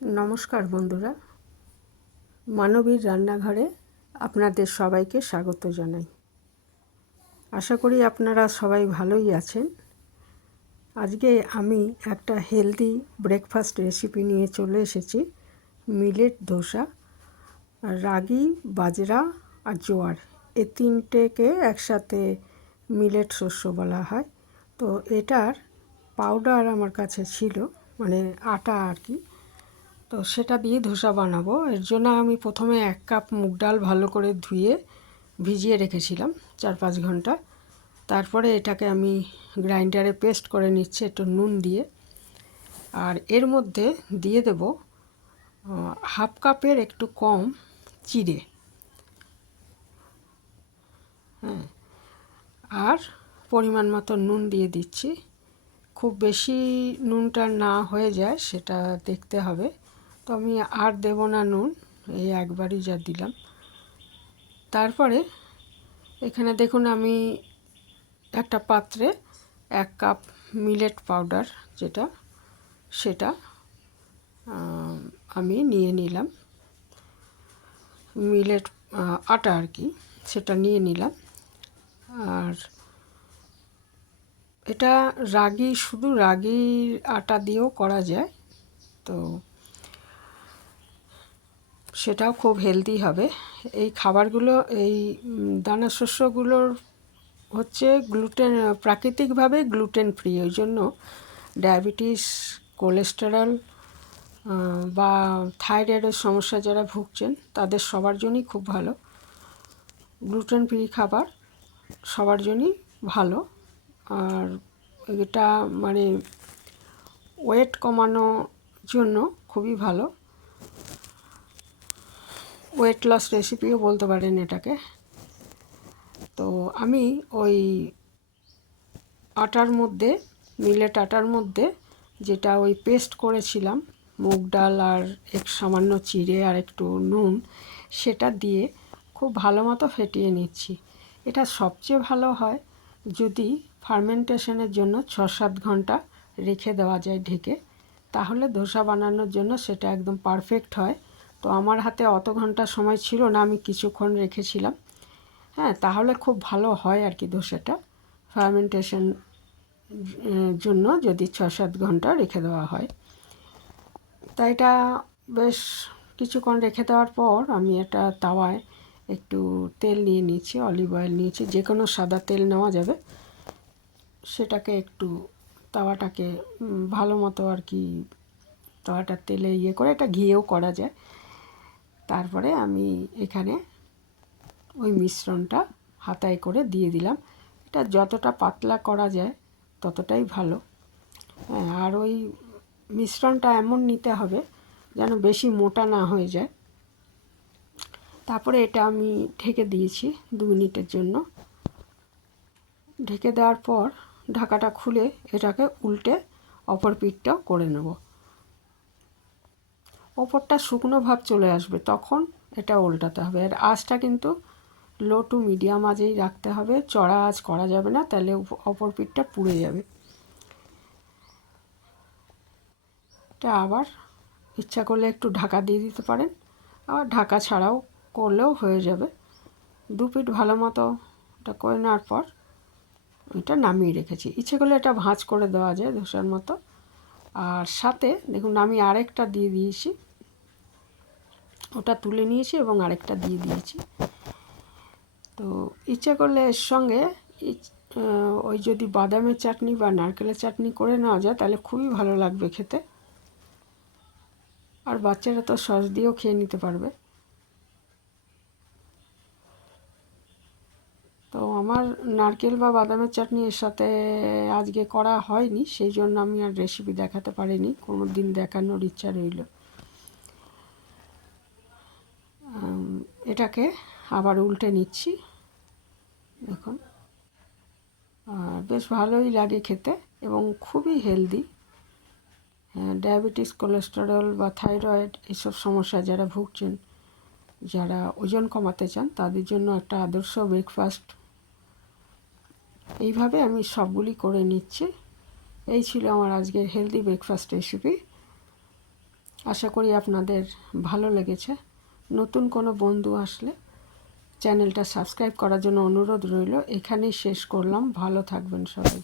নমস্কার বন্ধুরা, মানবীর রান্নাঘরে আপনাদের সবাইকে স্বাগত জানাই। আশা করি আপনারা সবাই ভালোই আছেন। আজকে আমি একটা হেলদি ব্রেকফাস্ট রেসিপি নিয়ে চলে এসেছি। মিলেট ধোসা, রাগি, বাজরা আর জোয়ার, এই তিনটেকে একসাথে মিলেট শস্য বলা হয়। তো এটার পাউডার আমার কাছে ছিল, মানে আটা আর কি। তো সেটা দিয়ে ধোসা বানাবো। এর জন্য আমি প্রথমে 1 কাপ মুগ ডাল ভালো করে ধুয়ে ভিজিয়ে রেখেছিলাম 4-5 ঘন্টা। তারপরে এটাকে আমি গ্রাইন্ডারে পেস্ট করে নিচ্ছি একটু নুন দিয়ে। আর এর মধ্যে দিয়ে দেব 1/2 কাপের একটু কম চিড়ে, হ্যাঁ, আর পরিমাণ মতো নুন দিয়ে দিচ্ছি। খুব বেশি নুনটা না হয়ে যায় সেটা দেখতে হবে। তো আমি আর দেব না নুন, এই একবারই যা দিলাম। তারপরে এখানে দেখুন আমি একটা পাত্রে 1 কাপ মিলেট পাউডার সেটা আমি নিয়ে নিলাম। মিলেট আটা আর কি, সেটা নিয়ে নিলাম। আর এটা শুধু রাগির আটা দিয়েও করা যায়, তো সেটাও খুব হেলদি হবে। এই খাবারগুলো, এই দানা শস্যগুলোর হচ্ছে প্রাকৃতিকভাবে গ্লুটেন ফ্রি। ওই জন্য ডায়াবেটিস, কোলেস্টেরল বা থাইরয়েডের সমস্যা যারা ভুগছেন তাদের সবার জন্যই খুব ভালো। গ্লুটেন ফ্রি খাবার সবার জন্যই ভালো। আর এটা মানে ওয়েট কমানোর জন্য খুবই ভালো। ওয়েট লস রেসিপিও বলতে পারেন এটাকে। তো আমি ওই মিলেট আটার মধ্যে যেটা ওই পেস্ট করেছিলাম মুগ ডাল আর সামান্য চিড়ে আর একটু নুন, সেটা দিয়ে খুব ভালো মতো ফেটিয়ে নিচ্ছি। এটা সবচেয়ে ভালো হয় যদি ফার্মেন্টেশনের জন্য 6-7 ঘন্টা রেখে দেওয়া যায় ঢেকে, তাহলে ধোসা বানানোর জন্য সেটা একদম পারফেক্ট হয়। তো আমার হাতে অত ঘন্টা সময় ছিল না, আমি কিছুক্ষণ রেখেছিলাম। হ্যাঁ, তাহলে খুব ভালো হয় আর কি ধোসাটা। ফার্মেন্টেশন জন্য যদি 6-7 ঘন্টা রেখে দেওয়া হয়। তাই এটা বেশ কিছুক্ষণ রেখে দেওয়ার পর আমি এটা তাওয়ায় একটু তেল নিয়ে নিচ্ছি, অলিভ অয়েল নিয়েছি, যে কোনো সাদা তেল নেওয়া যাবে। সেটাকে একটু তাওয়াটাকে ভালো মতো আর কি, তাওয়াটা তেলে করে, এটা ঘিয়েও করা যায়। তারপরে আমি এখানে ওই মিশ্রণটা হাতায় করে দিয়ে দিলাম। এটা যতটা পাতলা করা যায় ততটাই ভালো। আর ওই মিশ্রণটা এমন নিতে হবে যেন বেশি মোটা না হয়ে যায়। তারপরে এটা আমি ঢেকে দিয়েছি 2 মিনিটের জন্য। ঢেকে দেওয়ার পর ঢাকাটা খুলে এটাকে উল্টে অপর পিঠটাও করে নেব। ওপরটা শুকনো ভাব চলে আসবে, তখন এটা উল্টাতে হবে। আর আঁচটা কিন্তু লো টু মিডিয়াম আঁচেই রাখতে হবে, চড়া আঁচ করা যাবে না, তাহলে অপর পিঠটা পুড়ে যাবে। এটা আবার ইচ্ছা করলে একটু ঢাকা দিয়ে দিতে পারেন, আবার ঢাকা ছাড়াও করলেও হয়ে যাবে। 2 পিঠ ভালো মতো এটা করে নেওয়ার পর এটা নামিয়ে রেখেছি। ইচ্ছে করলে এটা ভাঁজ করে দেওয়া যায় ধোসার মতো। আর সাথে দেখুন আমি আরেকটা দিয়ে দিয়েছি, ওটা তুলে নিয়েছি এবং আরেকটা দিয়ে দিয়েছি। তো ইচ্ছে করলে এর সঙ্গে ওই যদি বাদামের চাটনি বা নারকেলের চাটনি করে নেওয়া যায় তাহলে খুবই ভালো লাগবে খেতে। আর বাচ্চারা তো সস দিয়েও খেয়ে নিতে পারবে। তো আমার নারকেল বা বাদামের চাটনি এর সাথে আজকে করা হয়নি, সেই জন্য আমি আর রেসিপি দেখাতে পারিনি। কোনো দিন দেখানোর ইচ্ছা রইল। এটাকে আবার উল্টে নিচ্ছি। দেখুন বেশ ভালোই লাগে খেতে এবং খুবই হেলদি। ডায়াবেটিস, কোলেস্টেরল বা থাইরয়েড এসব সমস্যা যারা ভুগছেন, যারা ওজন কমাতে চান, তাদের জন্য একটা আদর্শ ব্রেকফাস্ট। এইভাবে আমি সবগুলি করে নিচ্ছি। এই ছিল আমার আজকের হেলদি ব্রেকফাস্ট রেসিপি। আশা করি আপনাদের ভালো লেগেছে। নতুন কোনো বন্ধু আসলে চ্যানেলটা সাবস্ক্রাইব করার জন্য অনুরোধ রইল। এখানেই শেষ করলাম। ভালো থাকবেন সবাই।